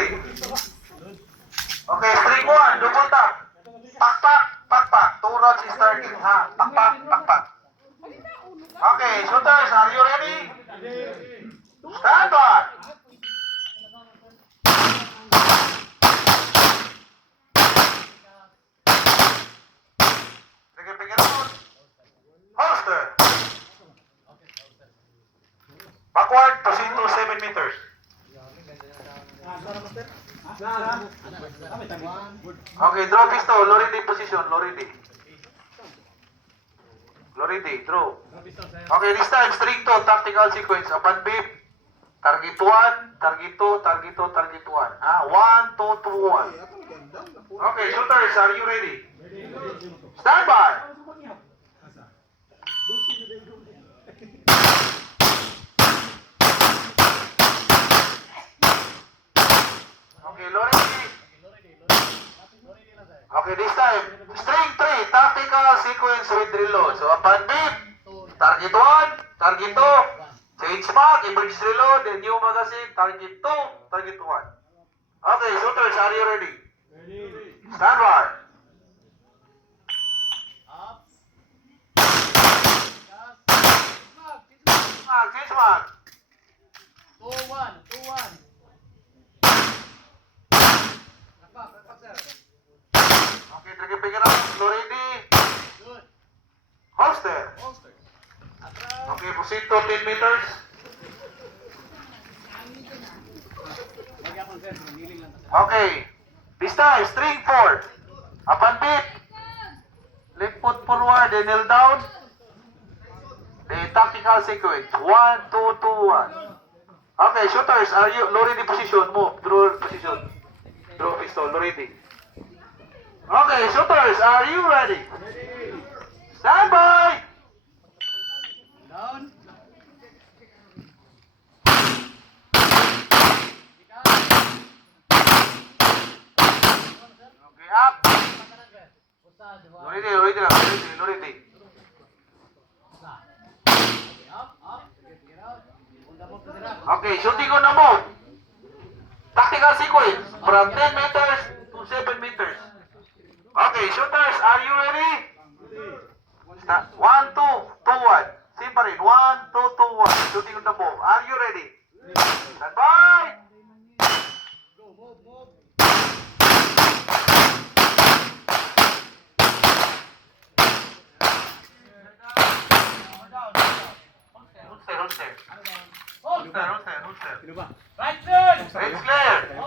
ready. Okay, string 1, double tap. Pakpak, pakpak. 2 rounds is starting, ha? Pakpak, pakpak. Okay, shooters, are you ready? Stand by. Sige, holster. Backward, proceed to 7 meters. Okay, draw pistol, low ready position, low ready. Low ready, draw. Okay, this time, string 2, tactical sequence. Upon beep, target 1, target 2, target 2, target 1. 1, 2, 2, 1. Okay, shooters, are you ready? Stand by. Okay, low ready. Okay, this time, string 3, tactical sequence with reload. So, upon beep, target 1, target 2, change mark, bridge reload, then new magazine, target 2, target 1. Okay, shooters, are you ready? Stand by. Change mark. 2-1, 2-1. Okay, trigger finger up, slow ready. Good. Holster. Holster. Okay, proceed to 10 meters. Okay, this time, string 4. Upon beat, left foot forward, then kneel down. The tactical sequence, 1, 2, 2, 1. Okay, shooters, are you low ready position? Move, draw position. Draw pistol, low ready. Okay, shooters, are you ready? Stand by. Down. Okay, up. Low ready, low ready lang, low ready, low ready. Up, up. Get out. Okay, shooting on the move. Tactical sequence from 10 meters to 7 meters. Okay, shooters, are you ready? 1, 2, 2, 1. Separate. 1, 2, 2, 1. Shooting on the move. Are you ready? Stand by. Go, move, move. Holster. Holster. Holster. Right turn. It's clear.